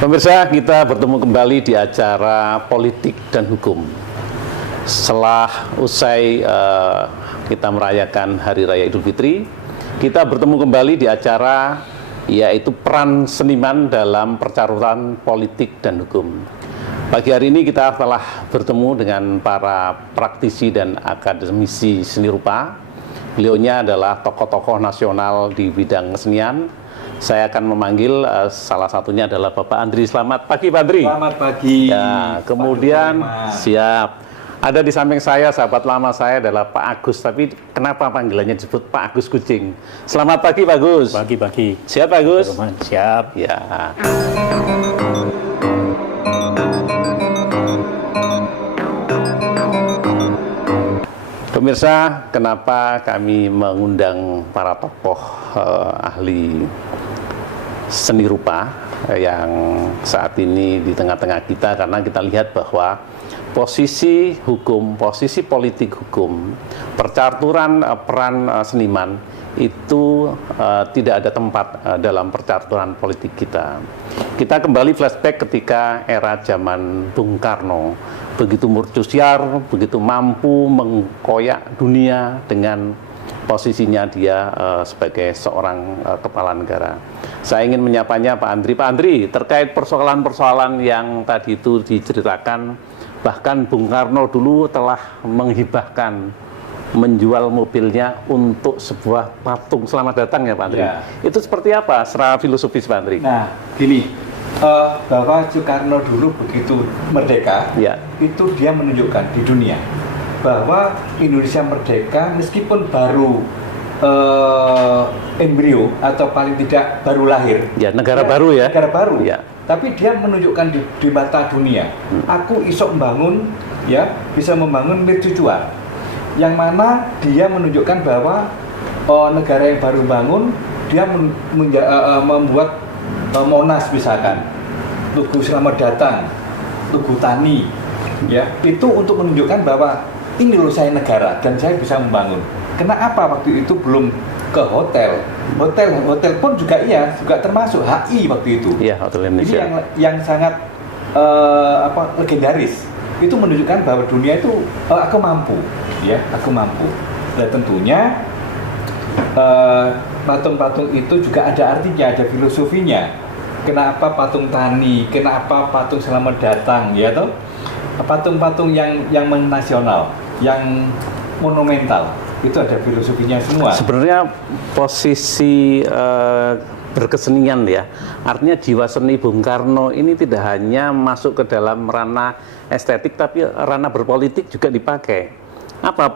Pemirsa, kita bertemu kembali di acara Politik dan Hukum. Setelah usai kita merayakan Hari Raya Idul Fitri, kita bertemu kembali di acara yaitu peran seniman dalam percarutan politik dan hukum. Pagi hari ini kita telah bertemu dengan para praktisi dan akademisi seni rupa. Beliaunya adalah tokoh-tokoh nasional di bidang kesenian. Saya akan memanggil salah satunya adalah Bapak Andri. Selamat pagi, Pak Andri. Selamat pagi. Ya, kemudian siap. Ada di samping saya sahabat lama saya adalah Pak Agus. Tapi kenapa panggilannya disebut Pak Agus Kucing? Selamat pagi, Pak Agus. Pagi. Siap, Pak Agus? Siap. Ya. Pemirsa, kenapa kami mengundang para tokoh ahli seni rupa yang saat ini di tengah-tengah kita, karena kita lihat bahwa posisi hukum, posisi politik hukum, percaturan peran seniman itu tidak ada tempat dalam percaturan politik kita. Kita kembali flashback ketika era zaman Bung Karno, begitu mercusuar, begitu mampu mengkoyak dunia dengan posisinya dia sebagai seorang kepala negara. Saya ingin menyapanya Pak Andri. Pak Andri, terkait persoalan-persoalan yang tadi itu diceritakan, bahkan Bung Karno dulu telah menghibahkan, menjual mobilnya untuk sebuah patung selamat datang ya Pak Andri. Ya. Itu seperti apa secara filosofis Pak Andri? Nah, gini, bahwa Soekarno dulu begitu merdeka, Ya. itu dia menunjukkan di dunia bahwa Indonesia merdeka meskipun baru embrio atau paling tidak baru lahir. Ya, negara baru ya. Negara baru. Ya. Tapi dia menunjukkan di mata dunia, aku iso membangun, ya, bisa membangun mercusuar. Yang mana dia menunjukkan bahwa negara yang baru bangun, dia membuat Monas misalkan, Tugu Selamat Datang, Tugu Tani, ya, itu untuk menunjukkan bahwa ini loh saya negara dan saya bisa membangun. Kenapa waktu itu belum ke hotel pun juga juga termasuk HI waktu itu. Iya, Hotel Ini Indonesia. yang sangat legendaris. Itu menunjukkan bahwa dunia itu aku mampu, ya, aku mampu. Dan tentunya patung-patung itu juga ada artinya, ada filosofinya. Kenapa patung Tani, kenapa patung Selamat Datang, ya toh? Patung-patung yang nasional, yang monumental, itu ada filosofinya semua. Sebenarnya posisi berkesenian ya, artinya jiwa seni Bung Karno ini tidak hanya masuk ke dalam ranah estetik, tapi ranah berpolitik juga dipakai. Apa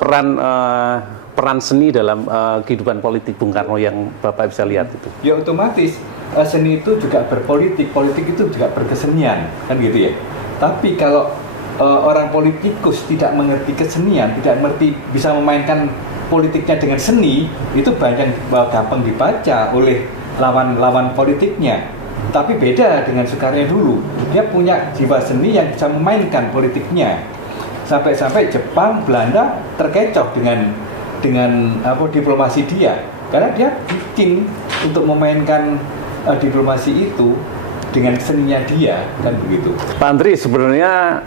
peran seni dalam kehidupan politik Bung Karno yang Bapak bisa lihat itu? Ya otomatis seni itu juga berpolitik, politik itu juga berkesenian, kan gitu ya. Tapi kalau orang politikus tidak mengerti kesenian, tidak mengerti bisa memainkan politiknya dengan seni, itu banyak gampang dibaca oleh lawan politiknya. Tapi beda dengan Soekarno dulu, dia punya jiwa seni yang bisa memainkan politiknya. Sampai-sampai Jepang, Belanda terkecoh dengan diplomasi dia, karena dia bikin untuk memainkan diplomasi itu dengan seninya dia, kan begitu. Pak Andri, sebenarnya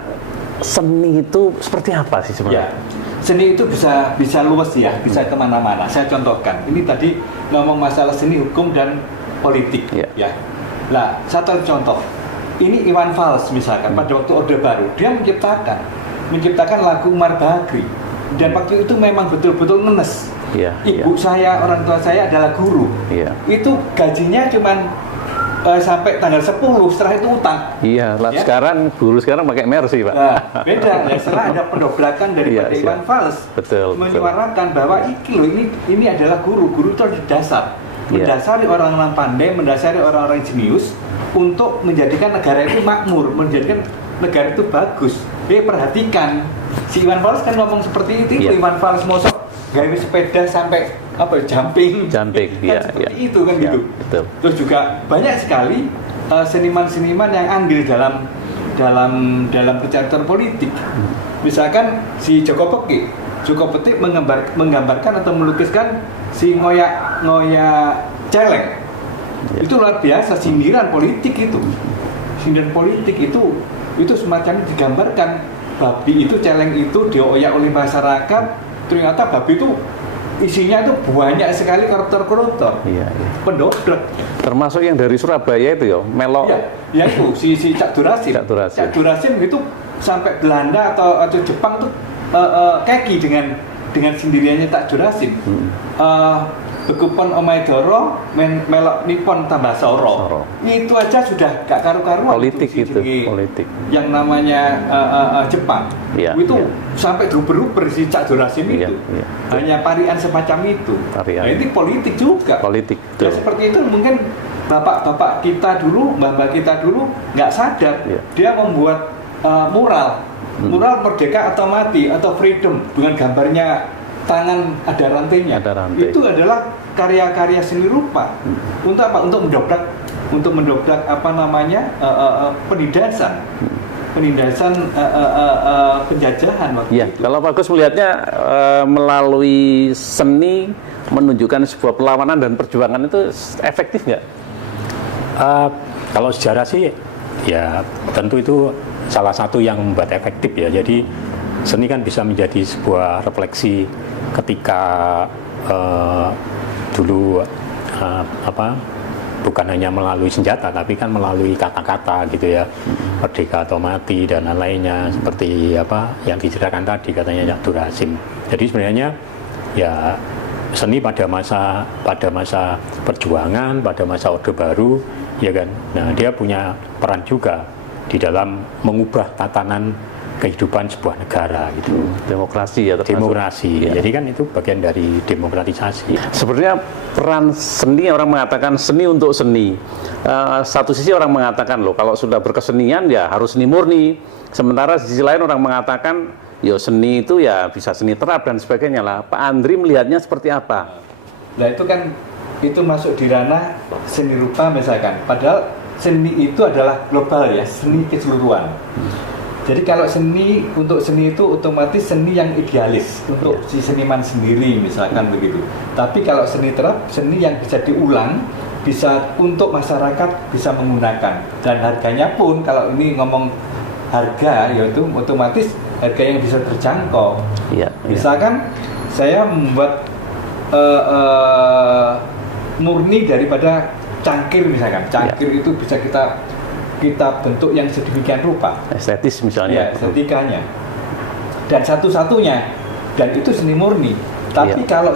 seni itu seperti apa sih sebenarnya? Ya, seni itu bisa luas ya, bisa kemana-mana. Saya contohkan, ini tadi ngomong masalah seni, hukum, dan politik, ya. Nah, satu contoh, ini Iwan Fals misalkan, pada waktu Orde Baru, dia menciptakan lagu Umar Bakri, dan waktu itu memang betul-betul ngenes. Ibu saya, orang tua saya adalah guru. Itu gajinya cuman sampai tanggal 10, setelah itu utang. Iya, ya? Sekarang guru sekarang pakai Mercy, Pak. Nah, beda ya, setelah ada pendobrakan daripada Iwan Fals menyuarakan bahwa ini adalah guru itu harus dasar, mendasari orang-orang pandai, mendasari orang-orang jenius untuk menjadikan negara itu makmur, menjadikan negara itu bagus. Perhatikan, si Iwan Fals kan ngomong seperti itu. Iwan Fals mosok gawe sepeda sampai jumping kan seperti itu kan gitu. Betul. Terus juga banyak sekali seniman-seniman yang andil dalam percaturan politik. Misalkan si Joko Petik menggambarkan atau melukiskan si ngoyak celeng. Itu luar biasa, sindiran politik itu. sindiran politik itu semacam digambarkan babi itu, celeng itu dioyak oleh masyarakat, ternyata babi itu isinya itu banyak sekali koruptor-koruptor, Iya. pendobrak. Termasuk yang dari Surabaya itu ya, melok. Ya itu si Cak Durasim. Cak Durasim. Cak Durasim itu sampai Belanda atau Jepang tuh keki dengan sendiriannya Cak Durasim. Begupon omai doro, melok nipon tambah soro. Itu aja sudah gak karu-karuan. Politik itu, politik. Yang namanya Jepang. Iya, itu iya. sampai beruber si Cak Durasim Iya, itu. iya. Hanya parian semacam itu. Parian. Nah, ini politik juga. Politik. Ya, Betul. seperti itu mungkin bapak-bapak kita dulu, mbak-mbak kita dulu nggak sadar. Iya. Dia membuat mural merdeka atau mati atau freedom dengan gambarnya tangan ada rantainya. Ada rantai. Itu adalah karya-karya seni rupa. Untuk apa? Untuk mendobrak apa namanya penindasan penjajahan waktu Ya, itu. kalau Pak Agus melihatnya melalui seni menunjukkan sebuah perlawanan dan perjuangan itu efektif nggak? Kalau sejarah sih, ya tentu itu salah satu yang membuat efektif ya. Jadi seni kan bisa menjadi sebuah refleksi ketika dulu bukan hanya melalui senjata, tapi kan melalui kata-kata gitu ya, merdeka atau mati dan lain-lainnya seperti apa yang diceritakan tadi katanya Cak Durasim. Jadi sebenarnya ya seni pada masa perjuangan, pada masa Orde Baru, ya kan. Nah, dia punya peran juga di dalam mengubah tatanan kehidupan sebuah negara gitu. Demokrasi ya, termasuk. Demokrasi. Ya. Jadi kan itu bagian dari demokratisasi. Sebenarnya peran seni, orang mengatakan seni untuk seni. Satu sisi orang mengatakan loh, kalau sudah berkesenian ya harus seni murni. Sementara di sisi lain orang mengatakan ya seni itu ya bisa seni terap dan sebagainya lah. Pak Andri melihatnya seperti apa? Nah itu kan itu masuk di ranah seni rupa misalkan. Padahal seni itu adalah global ya, seni keseluruhan. Jadi kalau seni, untuk seni itu otomatis seni yang idealis untuk si seniman sendiri misalkan begitu. Tapi kalau seni terap, seni yang bisa diulang, bisa untuk masyarakat bisa menggunakan. Dan harganya pun kalau ini ngomong harga, yaitu otomatis harga yang bisa terjangkau. Iya. Misalkan saya membuat murni daripada cangkir misalkan. Cangkir itu bisa kita bentuk yang sedemikian rupa, Estetis misalnya. ya, estetikanya, dan satu-satunya, dan itu seni murni. Tapi kalau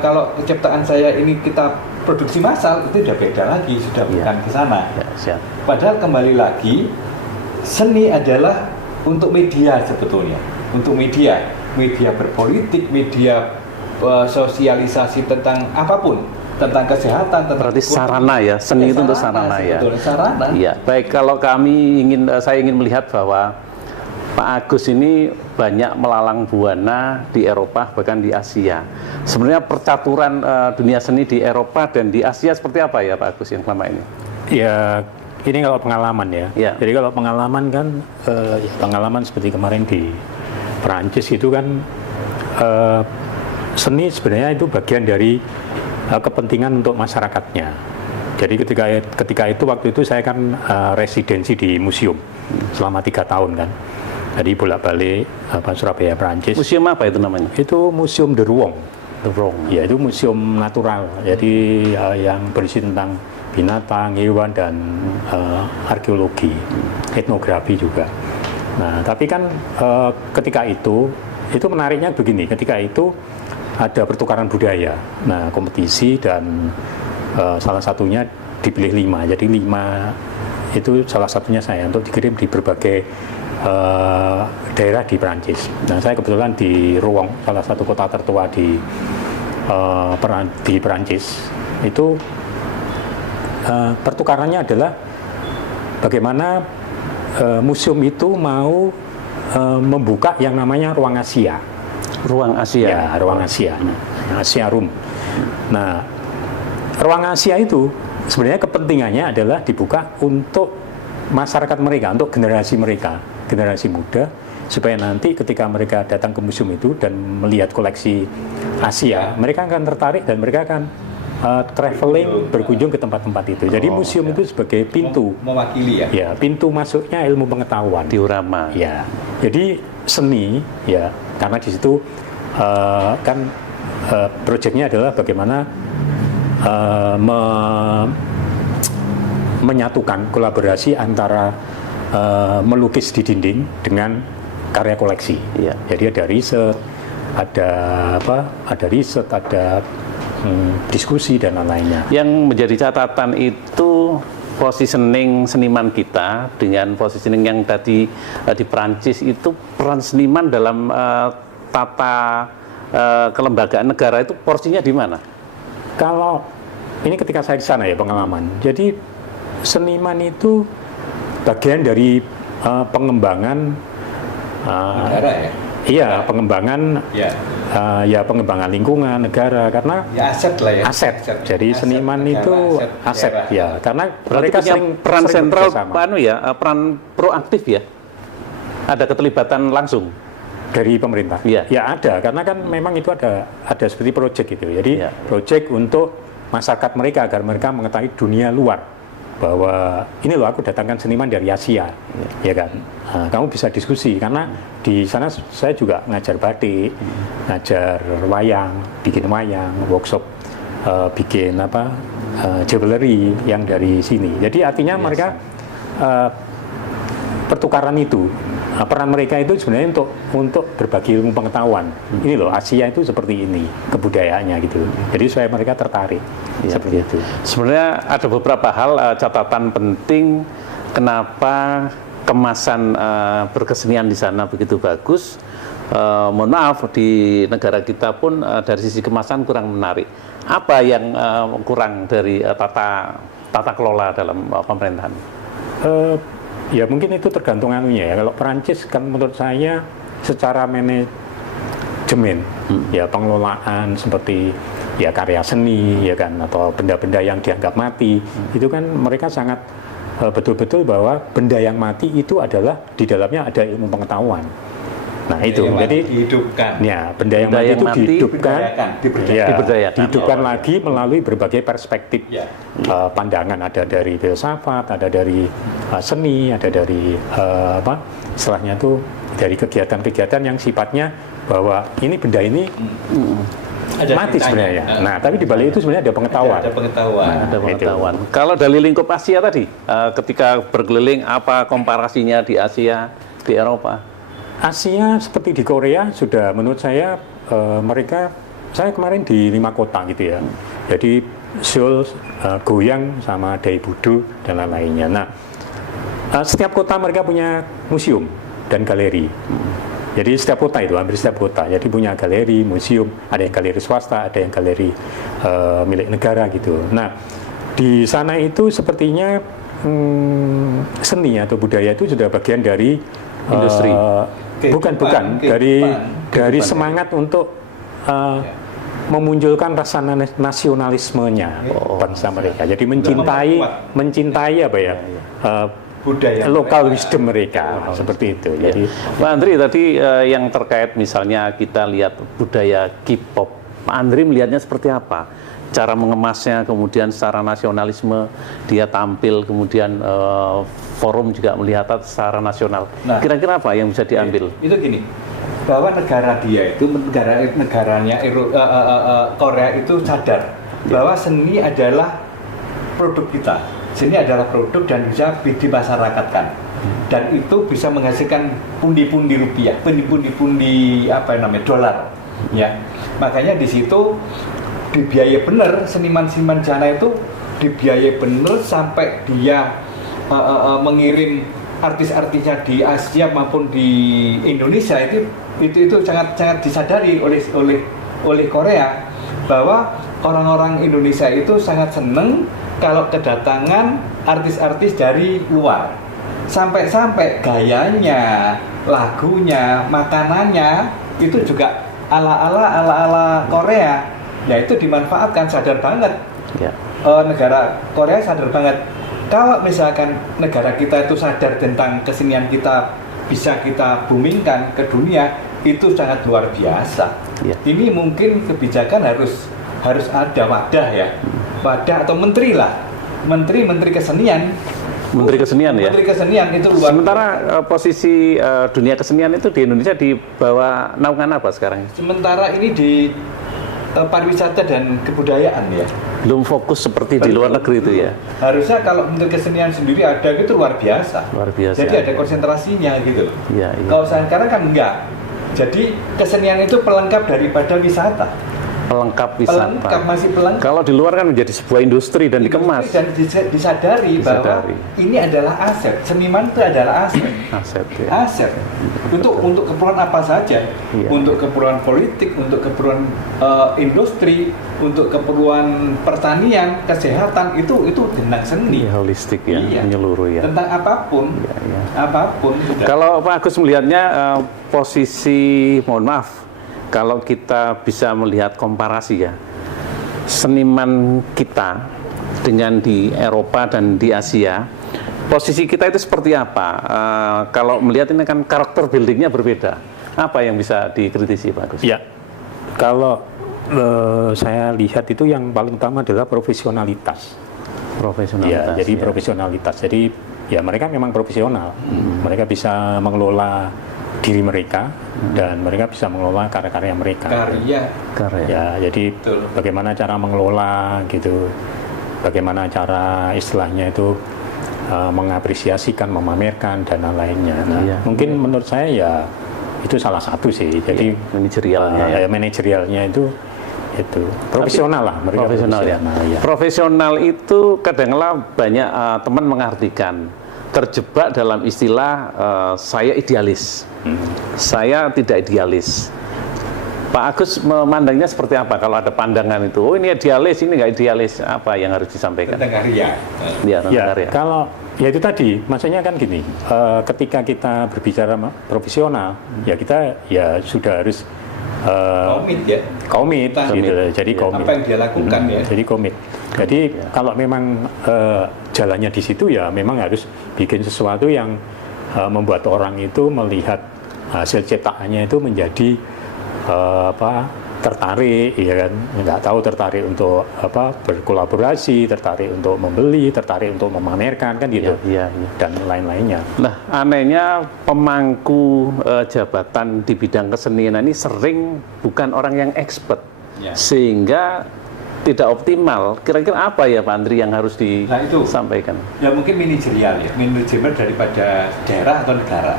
kalau ciptaan saya ini kita produksi massal, itu sudah beda lagi, sudah bukan ke sana. Ya, siap. Padahal kembali lagi, seni adalah untuk media sebetulnya, untuk media berpolitik, media sosialisasi tentang apapun, tentang kesehatan, tentang Berarti sarana ya, seni itu untuk sarana ya. sebetulnya, sarana. Iya, baik, kalau saya ingin melihat bahwa Pak Agus ini banyak melalang buana di Eropa bahkan di Asia. Sebenarnya percaturan dunia seni di Eropa dan di Asia seperti apa ya Pak Agus yang selama ini? Ya, ini kalau pengalaman ya. Ya. Jadi kalau pengalaman kan, pengalaman seperti kemarin di Perancis itu kan, seni sebenarnya itu bagian dari kepentingan untuk masyarakatnya. Jadi ketika itu waktu itu saya kan residensi di museum selama 3 tahun kan. Jadi bolak-balik Surabaya, Perancis. Museum apa itu namanya? Itu Museum de Rouen. The Wrong. Ya, itu museum natural. Jadi yang berisi tentang binatang, hewan dan arkeologi, etnografi juga. Nah, tapi kan ketika itu menariknya begini. Ketika itu ada pertukaran budaya. Nah, kompetisi dan salah satunya dipilih 5. Jadi 5 itu salah satunya saya untuk dikirim di berbagai daerah di Perancis. Nah, saya kebetulan di Rouen, salah satu kota tertua di Perancis. Itu pertukarannya adalah bagaimana museum itu mau membuka yang namanya ruang Asia. Ruang Asia. Ya, ruang Asia. Asia Room. Nah, ruang Asia itu sebenarnya kepentingannya adalah dibuka untuk masyarakat mereka, untuk generasi mereka, generasi muda, supaya nanti ketika mereka datang ke museum itu dan melihat koleksi Asia, mereka akan tertarik dan mereka akan traveling berkunjung ke tempat-tempat itu. Jadi museum itu sebagai pintu, mewakili ya. ya pintu masuknya ilmu pengetahuan. Diorama. Ya, jadi seni ya karena di situ kan proyeknya adalah bagaimana menyatukan kolaborasi antara melukis di dinding dengan karya koleksi. Iya. Jadi ada riset, ada riset, ada diskusi dan lain-lainnya. Yang menjadi catatan itu positioning seniman kita dengan positioning yang tadi di Perancis itu, peran seniman dalam tata kelembagaan negara itu porsinya di mana? Kalau ini ketika saya di sana ya pengalaman. Jadi seniman itu bagian dari pengembangan Negara ya. iya, pengembangan Ya. ya pengembangan lingkungan negara karena Ya aset lah ya. aset. Jadi Aset seniman negara, itu aset daerah. ya karena Berarti mereka punya sering peran sentral, bekerjasama. peran proaktif ya. Ada keterlibatan langsung. Dari pemerintah. Iya. Ya ada, karena kan memang itu ada seperti proyek gitu. Jadi Iya. proyek untuk masyarakat mereka agar mereka mengetahui dunia luar bahwa ini loh aku datangkan seniman dari Asia, ya kan. Nah, kamu bisa diskusi karena di sana saya juga ngajar batik, ngajar wayang, bikin wayang, workshop bikin jewelry yang dari sini. Jadi artinya mereka pertukaran itu. Nah, peran mereka itu sebenarnya untuk berbagi ilmu pengetahuan. Ini loh Asia itu seperti ini kebudayaannya gitu. Jadi supaya mereka tertarik seperti itu. Sebenarnya ada beberapa hal catatan penting kenapa kemasan berkesenian di sana begitu bagus. Mohon maaf di negara kita pun dari sisi kemasan kurang menarik. Apa yang kurang dari tata kelola dalam pemerintahan? Ya mungkin itu tergantung anunya ya. Kalau Perancis kan menurut saya secara manajemen ya pengelolaan seperti ya karya seni ya kan atau benda-benda yang dianggap mati itu kan mereka sangat betul-betul bahwa benda yang mati itu adalah di dalamnya ada ilmu pengetahuan. Nah itu jadi dihidupkan. ya benda yang mati itu dihidupkan, dihidupkan lagi melalui berbagai perspektif pandangan, ada dari filsafat, ada dari seni, ada dari istilahnya itu dari kegiatan-kegiatan yang sifatnya bahwa ini benda ini mati sebenarnya. Nah tapi di balik itu sebenarnya ada pengetahuan. Ada pengetahuan. Nah, Ada pengetahuan. Kalau dari lingkup Asia tadi, ketika berkeliling apa komparasinya di Asia, di Eropa? Asia seperti di Korea sudah menurut saya saya kemarin di 5 kota gitu ya. Jadi Seoul, Goyang sama Daebudo dan lain-lainnya. Nah, setiap kota mereka punya museum dan galeri. Jadi setiap kota itu hampir setiap kota. Jadi punya galeri, museum, ada yang galeri swasta, ada yang galeri milik negara gitu. Nah, di sana itu sepertinya seni atau budaya itu sudah bagian dari industri. Bukan dari semangat untuk memunculkan rasa nasionalismenya bangsa mereka. Jadi mencintai apa ya budaya lokal wisdom mereka seperti itu. Ya. Jadi Pak Andri tadi yang terkait misalnya kita lihat budaya K-pop, Pak Andri melihatnya seperti apa? Cara mengemasnya, kemudian secara nasionalisme dia tampil, kemudian forum juga melihat secara nasional. Nah, kira-kira apa yang bisa diambil? Itu gini, bahwa negara dia itu negaranya Korea itu sadar bahwa seni adalah produk kita. Seni adalah produk dan bisa dimasyarakatkan. Dan itu bisa menghasilkan pundi-pundi rupiah, pundi-pundi dolar. Ya, makanya di situ dibiayai benar seniman-seniman jana itu dibiayai benar sampai dia mengirim artis-artisnya di Asia maupun di Indonesia itu sangat disadari oleh Korea bahwa orang-orang Indonesia itu sangat senang kalau kedatangan artis-artis dari luar, sampai gayanya, lagunya, makanannya itu juga ala Korea. Ya itu dimanfaatkan, sadar banget. Ya. Negara Korea sadar banget. Kalau misalkan negara kita itu sadar tentang kesenian kita bisa kita boomingkan ke dunia, itu sangat luar biasa. Ya. Ini mungkin kebijakan harus harus ada wadah ya, wadah atau menteri lah, menteri kesenian. Menteri Kesenian ya. Menteri Kesenian itu luar. Sementara posisi dunia kesenian itu di Indonesia di bawah naungan apa sekarang? Sementara ini di pariwisata dan kebudayaan ya. Belum fokus seperti di luar negeri itu ya. Harusnya kalau Menteri Kesenian sendiri ada gitu luar biasa. Luar biasa. Jadi ada konsentrasinya gitu loh. Iya, iya. Kalau sekarang kan enggak. Jadi kesenian itu pelengkap daripada wisata. Pelengkap wisata. Pelengkap, masih pelengkap. Kalau di luar kan menjadi sebuah industri dan dikemas. Dan disadari bahwa ini adalah aset. Seniman itu adalah aset. Aset ya. Aset. Untuk keperluan apa saja. Iya. Untuk keperluan politik, untuk keperluan industri, untuk keperluan pertanian, kesehatan, itu tentang seni. Iya, holistik ya, Iya. menyeluruh ya. Tentang apapun. Iya, iya. Apapun sudah. Kalau Pak Agus melihatnya posisi, mohon maaf, kalau kita bisa melihat komparasi ya, seniman kita dengan di Eropa dan di Asia, posisi kita itu seperti apa? Kalau melihat ini kan karakter buildingnya berbeda. Apa yang bisa dikritisi Pak Agus? Ya, kalau saya lihat itu yang paling utama adalah profesionalitas. Profesionalitas. Ya, jadi ya. profesionalitas. Jadi ya mereka memang profesional. Mereka bisa mengelola diri mereka dan mereka bisa mengelola karya-karya mereka. Karya. Ya, jadi Betul. bagaimana cara mengelola gitu, bagaimana cara istilahnya itu mengapresiasikan, memamerkan dan lain-lainnya. Nah, Iya. mungkin menurut saya ya itu salah satu sih. Jadi manajerialnya ya. manajerialnya itu profesional lah, mereka Profesional ya. ya. Profesional itu kadangkala banyak teman mengartikan terjebak dalam istilah saya idealis. Saya tidak idealis. Pak Agus memandangnya seperti apa kalau ada pandangan itu? Oh ini idealis, ini nggak idealis. Apa yang harus disampaikan? Tentang karya. Ya, tentang Ya, karya. kalau ya itu tadi, maksudnya kan gini, ketika kita berbicara profesional, ya kita ya sudah harus Komit ya. komit, Komit. gitu. Jadi Ya. komit. Apa yang dia lakukan ya. Jadi komit. Jadi kalau memang jalannya di situ ya memang harus bikin sesuatu yang membuat orang itu melihat hasil cetakannya itu menjadi tertarik, ya kan, nggak tahu tertarik untuk berkolaborasi, tertarik untuk membeli, tertarik untuk memamerkan kan gitu, Iya, iya. dan lain-lainnya. Nah, anehnya pemangku jabatan di bidang kesenian ini sering bukan orang yang expert, Ya. sehingga tidak optimal. Kira-kira apa ya Pak Andri yang harus Nah, itu. disampaikan? Ya mungkin manajerial ya, manajemen daripada daerah atau negara.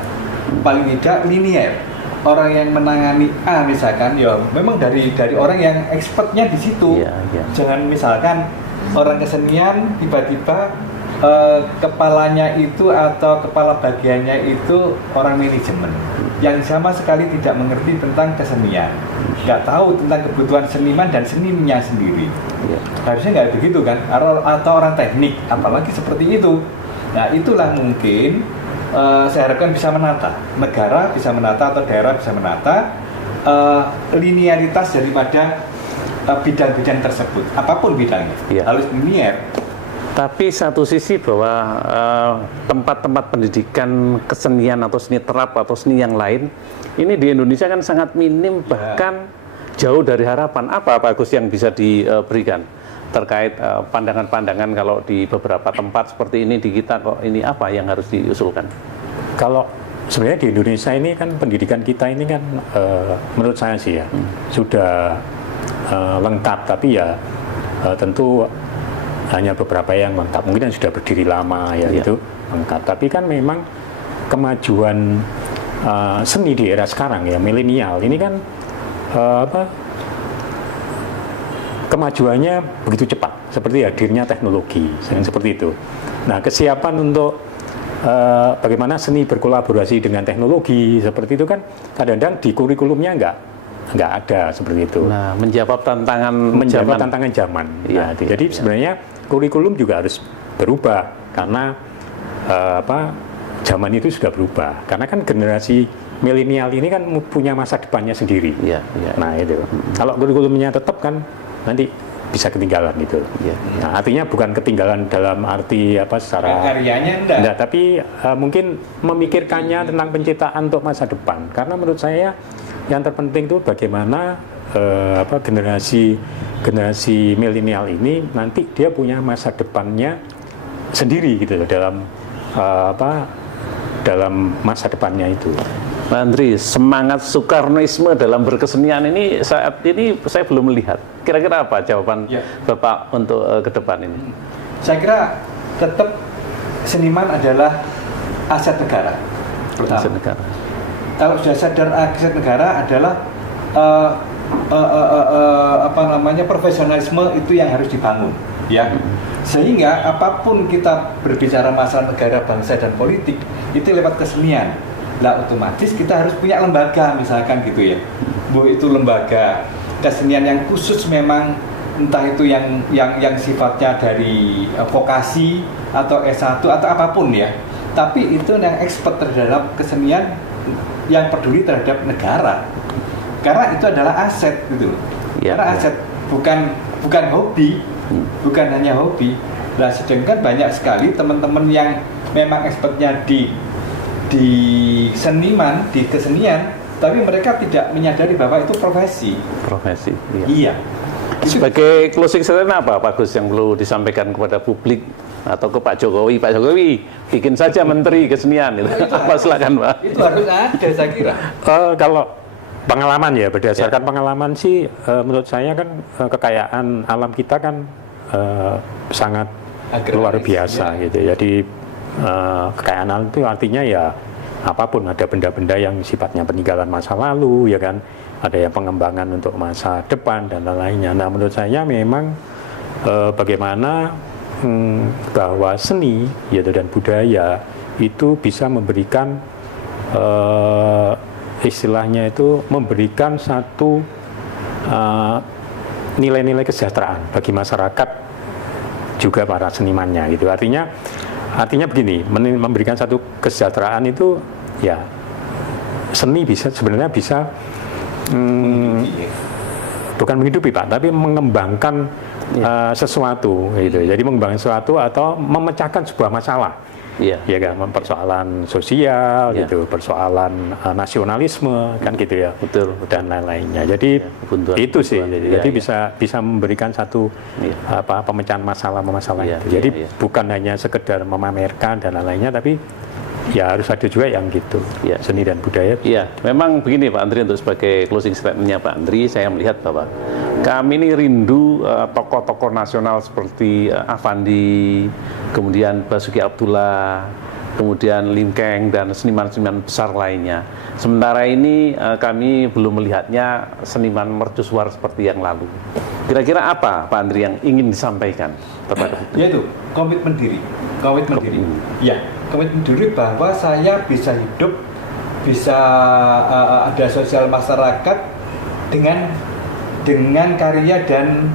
Paling tidak linear. Orang yang menangani A misalkan, ya memang dari orang yang expertnya di situ. Iya, iya. Jangan misalkan orang kesenian tiba-tiba kepalanya itu atau kepala bagiannya itu orang manajemen yang sama sekali tidak mengerti tentang kesenian, nggak tahu tentang kebutuhan seniman dan seninya sendiri. Iya. Harusnya nggak begitu kan, atau orang teknik, apalagi seperti itu. Nah itulah mungkin saya harapkan bisa menata, negara bisa menata atau daerah bisa menata linearitas daripada bidang-bidang tersebut, apapun bidangnya, Iya. harus linear. Tapi satu sisi bahwa tempat-tempat pendidikan kesenian atau seni terap atau seni yang lain ini di Indonesia kan sangat minim, bahkan jauh dari harapan. Apa Pak Agus yang bisa diberikan terkait pandangan-pandangan kalau di beberapa tempat seperti ini di kita kok ini apa yang harus diusulkan? Kalau sebenarnya di Indonesia ini kan pendidikan kita ini kan menurut saya sih ya sudah lengkap, tapi ya tentu hanya beberapa yang lengkap, mungkin yang sudah berdiri lama ya itu lengkap. Tapi kan memang kemajuan seni di era sekarang ya milenial ini kan kemajuannya begitu cepat, seperti hadirnya teknologi, seperti itu. Nah, kesiapan untuk bagaimana seni berkolaborasi dengan teknologi seperti itu kan kadang-kadang di kurikulumnya nggak ada seperti itu. Nah, menjawab tantangan zaman. Iya, Nah, jadi sebenarnya kurikulum juga harus berubah karena zaman itu sudah berubah. Karena kan generasi milenial ini kan punya masa depannya sendiri. Iya, iya. Nah itu. Kalau kurikulumnya tetap kan nanti bisa ketinggalan gitu. Iya. Nah, artinya bukan ketinggalan dalam arti secara Karyanya enggak. tapi mungkin memikirkannya tentang penciptaan untuk masa depan. Karena menurut saya yang terpenting itu bagaimana generasi milenial ini nanti dia punya masa depannya sendiri gitu loh dalam masa depannya itu. Pak Andri, semangat Soekarnoisme dalam berkesenian ini saat ini saya belum melihat. Kira-kira apa jawaban Bapak untuk ke depan ini? Saya kira tetap seniman adalah aset negara. Aset negara. Kalau sudah sadar aset negara adalah profesionalisme itu yang harus dibangun, ya. Sehingga apapun kita berbicara masalah negara, bangsa dan politik itu lewat kesenian. Lah otomatis kita harus punya lembaga misalkan gitu ya. Bu itu lembaga kesenian yang khusus memang entah itu yang sifatnya dari vokasi atau S1 atau apapun ya. Tapi itu yang expert terhadap kesenian yang peduli terhadap negara. Karena itu adalah aset gitu. Karena aset bukan hobi, bukan hanya hobi. Nah, sedangkan banyak sekali teman-teman yang memang expertnya di seniman, di kesenian, tapi mereka tidak menyadari bahwa itu profesi. Profesi. Iya. Sebagai closing statement apa Pak Gus yang perlu disampaikan kepada publik atau ke Pak Jokowi? Pak Jokowi, bikin saja Menteri Kesenian itu. Apa silakan Pak? Itu harus ada saya kira. Kalau pengalaman ya, berdasarkan pengalaman sih menurut saya kan kekayaan alam kita kan sangat luar biasa gitu. Jadi kekayaan alam itu artinya ya apapun, ada benda-benda yang sifatnya peninggalan masa lalu ya kan, ada yang pengembangan untuk masa depan dan lain-lainnya. Nah menurut saya memang bagaimana bahwa seni yaitu dan budaya itu bisa memberikan istilahnya itu memberikan satu nilai-nilai kesejahteraan bagi masyarakat juga para senimannya gitu. Artinya begini, memberikan satu kesejahteraan itu ya seni sebenarnya bisa bukan menghidupi Pak, tapi mengembangkan sesuatu gitu. Jadi mengembangkan sesuatu atau memecahkan sebuah masalah. Ya kan, persoalan sosial gitu, persoalan nasionalisme kan gitu ya. Betul. Dan lain-lainnya. Jadi itu sih. Jadi bisa memberikan satu pemecahan masalah itu. Jadi bukan hanya sekedar memamerkan dan lain-lainnya, tapi ya harus ada juga yang gitu. Seni dan budaya. Iya, memang begini Pak Andri, untuk sebagai closing statement-nya Pak Andri, saya melihat bahwa kami ini rindu tokoh-tokoh nasional seperti Affandi, kemudian Basuki Abdullah, kemudian Lim Keng dan seniman-seniman besar lainnya. Sementara ini kami belum melihatnya seniman mercusuar seperti yang lalu. Kira-kira apa Pak Andri yang ingin disampaikan kepada publik? Yaitu komitmen diri. Ya, komitmen diri bahwa saya bisa hidup, bisa ada sosial masyarakat dengan karya dan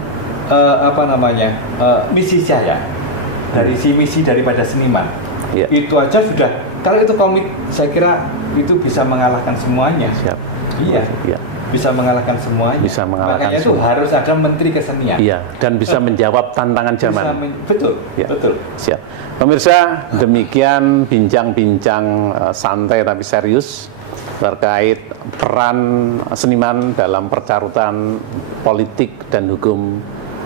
misi saya dari misi daripada seniman. Itu aja sudah. Kalau itu komit, saya kira itu bisa mengalahkan semuanya. Siap. Iya. Bisa mengalahkan semuanya. Makanya itu harus ada Menteri Kesenian. Iya. Dan bisa menjawab tantangan zaman. Betul. Siap. Pemirsa, demikian bincang-bincang santai tapi serius terkait peran seniman dalam percarutan politik dan hukum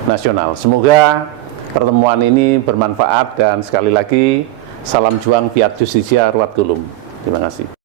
nasional. Semoga pertemuan ini bermanfaat dan sekali lagi salam juang fiat justitia ruat gulum. Terima kasih.